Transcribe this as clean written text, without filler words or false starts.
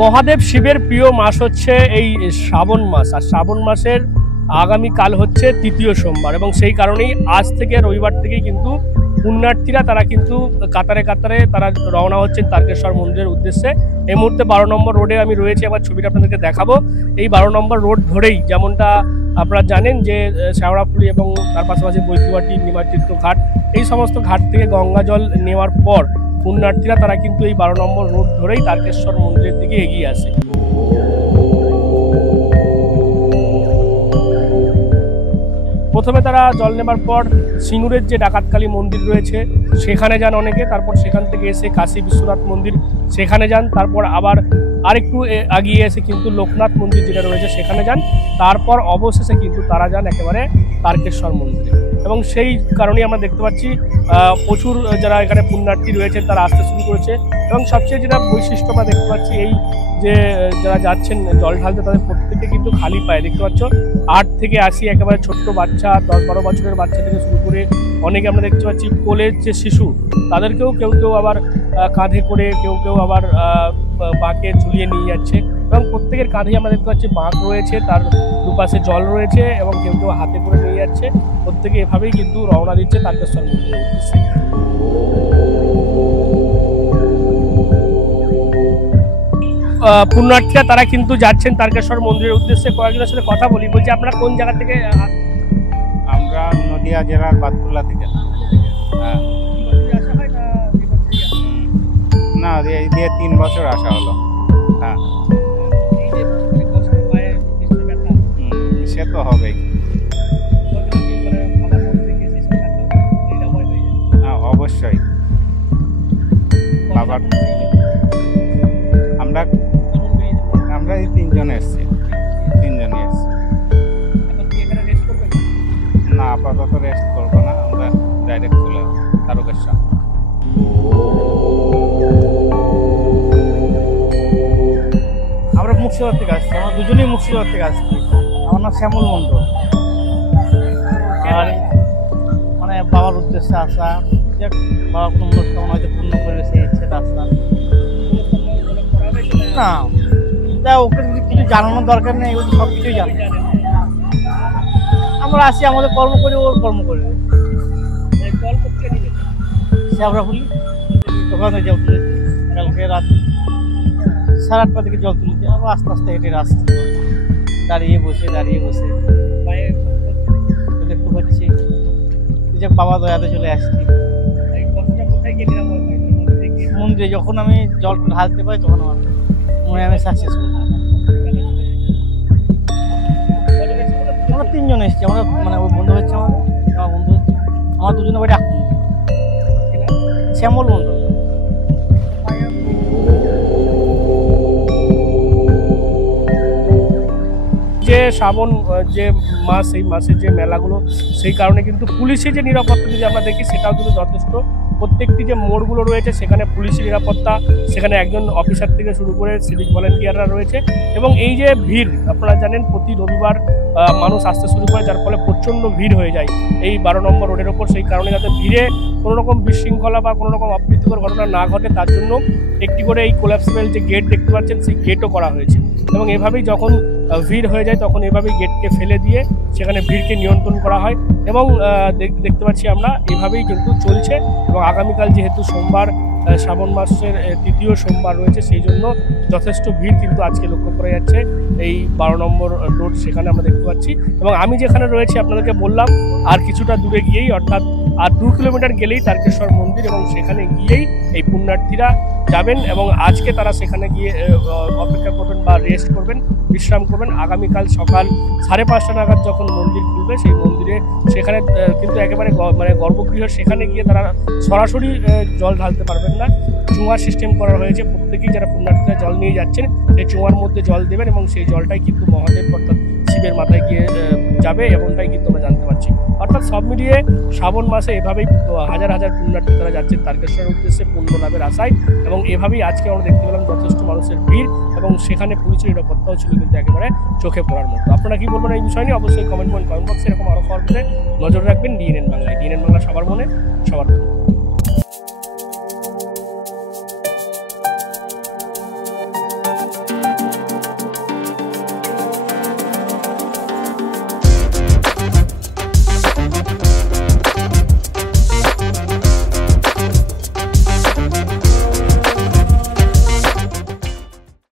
মহাদেব শিবের প্রিয় মাস হচ্ছে এই শ্রাবণ মাস, আর শ্রাবণ মাসের আগামীকাল হচ্ছে তৃতীয় সোমবার, এবং সেই কারণেই আজ থেকে রবিবার থেকেই কিন্তু পুণ্যার্থীরা তারা কিন্তু কাতারে কাতারে তারা রওনা হচ্ছেন তারকেশ্বর মন্দিরের উদ্দেশ্যে। এই মুহূর্তে 12 নম্বর রোডে আমি রয়েছি, আমার ছবিটা আপনাদেরকে দেখাবো। এই 12 নম্বর রোড ধরেই যেমনটা আপনারা জানেন যে শেওড়াফুলি এবং তার পাশাপাশি বৈদ্যবাটি, নিমাতীর্থ ঘাট, এই সমস্ত ঘাট থেকে গঙ্গা জল নেওয়ার পর পুণ্যার্থীরা তারা কিন্তু এই 12 নম্বর রোড ধরেই তারকেশ্বর মন্দিরের দিকে এগিয়ে আসে। প্রথমে তারা জল নেবার পর সিঙ্গুরের যে ডাকাতকালী মন্দির রয়েছে সেখানে যান অনেকে, তারপর সেখান থেকে এসে কাশী বিশ্বনাথ মন্দির সেখানে যান, তারপর আবার আরেকটু এগিয়ে এসে কিন্তু লোকনাথ মন্দির যেটা রয়েছে সেখানে যান, তারপর অবশেষে কিন্তু তারা যান একেবারে তারকেশ্বর মন্দিরে। এবং সেই কারণেই আমরা দেখতে পাচ্ছি প্রচুর যারা এখানে পুণ্যার্থী রয়েছে তারা আসতে শুরু করেছে। এবং সবচেয়ে যেটা বৈশিষ্ট্য আমরা দেখতে পাচ্ছি এই যে যারা যাচ্ছেন জল ঢালতে তাদের প্রত্যেকে কিন্তু খালি পায়ে, দেখতে পাচ্ছ 8 থেকে 80 একেবারে ছোট্ট বাচ্চা, 10-12 বছরের বাচ্চা থেকে শুরু করে অনেকে আমরা দেখতে পাচ্ছি কোলের যে শিশু তাদেরকেও কেউ কেউ আবার কাঁধে করে, কেউ কেউ আবার বাঁকে ঝুলিয়ে নিয়ে যাচ্ছে, এবং প্রত্যেকের কাঁধেই আমরা দেখতে পাচ্ছি বাঁক রয়েছে, তার দুপাশে জল রয়েছে, এবং কেউ কেউ হাতে করে নিয়ে যাচ্ছে। প্রত্যেকে এভাবেই কিন্তু রওনা দিচ্ছে তারকেশ্বর মন্দিরের উদ্দেশ্যে। পুণ্যার্থীরা তারা কিন্তু যাচ্ছেন তারকেশ্বর মন্দিরের উদ্দেশ্যে। কয়েকজনের সাথে কথা বলি, বলছি আপনারা কোন জায়গা থেকে? আমরা নদিয়া জেলার বাদকুল্লা থেকে। না, এই দিয়ে 3 বছর আসা হলো। হ্যাঁ, সে তো হবেই। হ্যাঁ, অবশ্যই। বাবার আমরা এই 3 জন এসছি, 3 জনই এসছি। না, আপাতত রেস্ট করবো না, আমরা ডাইরেক্ট চলে তারকেশ্বর। আমরা মুর্শিদাবাদ থেকে আসছি, আমরা দুজনেই মুর্শিদাবাদ থেকে আসছি। আমার নাম শ্যামল মণ্ডল। আর মানে বাবার উদ্দেশ্যে আসা, বাবা কোনো মনস্কামনা হয়তো পূর্ণ করবে সেই ইচ্ছেটা আসা। না, ওকে যদি কিছু জানানোর দরকার নেই, ওই সব কিছুই জানে। আমরা আসি, আমাদের কর্ম করি, ওর কর্ম করবে। শেওড়াফুলি ওখানে জল তুলেছি, কালকে রাত 8:30 থেকে জল তুলেছি। আবার আস্তে আস্তে হেঁটে আসছি, দাঁড়িয়ে বসে একটু হচ্ছে যে বাবা দয়াতে চলে আসছি মন্দিরে। যখন আমি জল ঢালতে পাই তখন আমার মনে আমি সাকসেসফুল। আমরা 3 জন এসেছি, আমরা মানে ওই বন্ধু হচ্ছে আমার বন্ধু হচ্ছে, আমার দুজনে বাড়ি এখন শ্যামল মণ্ডল। যে শ্রাবণ যে মাস, এই মাসের যে মেলাগুলো, সেই কারণে কিন্তু পুলিশের যে নিরাপত্তা যদি আমরা দেখি সেটাও কিন্তু যথেষ্ট। প্রত্যেকটি যে মোড়গুলো রয়েছে সেখানে পুলিশের নিরাপত্তা, সেখানে একজন অফিসার থেকে শুরু করে সিভিক ভলেন্টিয়াররা রয়েছে। এবং এই যে ভিড়, আপনারা জানেন প্রতি রবিবার মানুষ আসতে শুরু করে, যার ফলে প্রচণ্ড ভিড় হয়ে যায় এই 12 নম্বর রোডের ওপর। সেই কারণে যাতে ভিড়ে কোনো রকম বিশৃঙ্খলা বা কোনো রকম অপ্রীতিকর ঘটনা না ঘটে তার জন্য একটি করে এই কোল্যাপসেবল যে গেট দেখতে পাচ্ছেন সেই গেটও করা হয়েছে। এবং এভাবেই যখন ভিড় হয়ে যায় তখন এভাবেই গেটকে ফেলে দিয়ে সেখানে ভিড়কে নিয়ন্ত্রণ করা হয়। এবং দেখতে পাচ্ছি আমরা এভাবেই কিন্তু চলছে। এবং আগামীকাল যেহেতু সোমবার, শ্রাবণ মাসের তৃতীয় সোমবার রয়েছে, সেই জন্য যথেষ্ট ভিড় কিন্তু আজকে লক্ষ্য করা যাচ্ছে এই 12 নম্বর রোড, সেখানে আমরা দেখতে পাচ্ছি। এবং আমি যেখানে রয়েছি আপনাদেরকে বললাম আর কিছুটা দূরে গিয়েই, অর্থাৎ আর 2 কিলোমিটার গেলেই তারকেশ্বর মন্দির, এবং সেখানে গিয়েই এই পুণ্যার্থীরা যাবেন। এবং আজকে তারা সেখানে গিয়ে অপেক্ষা করবেন বা রেস্ট করবেন, বিশ্রাম করবেন। আগামীকাল সকাল 5:30 নাগাদ যখন মন্দির খুলবে সেই মন্দিরে সেখানে কিন্তু একেবারে মানে গর্ভগৃহ, সেখানে গিয়ে তারা সরাসরি জল ঢালতে পারবেন না, চুঙা সিস্টেম করা হয়েছে। প্রত্যেকেই যারা পুণ্যার্থীরা জল নিয়ে যাচ্ছেন সেই চুঙার মধ্যে জল দেবেন, এবং সেই জলটাই কিন্তু মহাদেব অর্থাৎ শিবের মাথায় গিয়ে যাবে, এমনটাই কিন্তু আমরা জানতে পারছি। অর্থাৎ সব মিলিয়ে শ্রাবণ মাসে এভাবেই হাজার হাজার পুণ্যার্থী তারা যাচ্ছেন তারকেশ্বরের উদ্দেশ্যে পুণ্য লাভের আশায়। এবং এভাবেই আজকে আমরা দেখতে পেলাম যথেষ্ট মানুষের ভিড়, এবং সেখানে পুলিশের নিরাপত্তাও ছিল কিন্তু একেবারে চোখে পড়ার মতো। আপনারা কি বলবেন এই বিষয় নিয়ে? অবশ্যই কমেন্ট বক্সে এরকম আরো খবর নজর রাখবেন। ডিএনএন বাংলায়, ডিএনএন বাংলা সবার মনে সবার।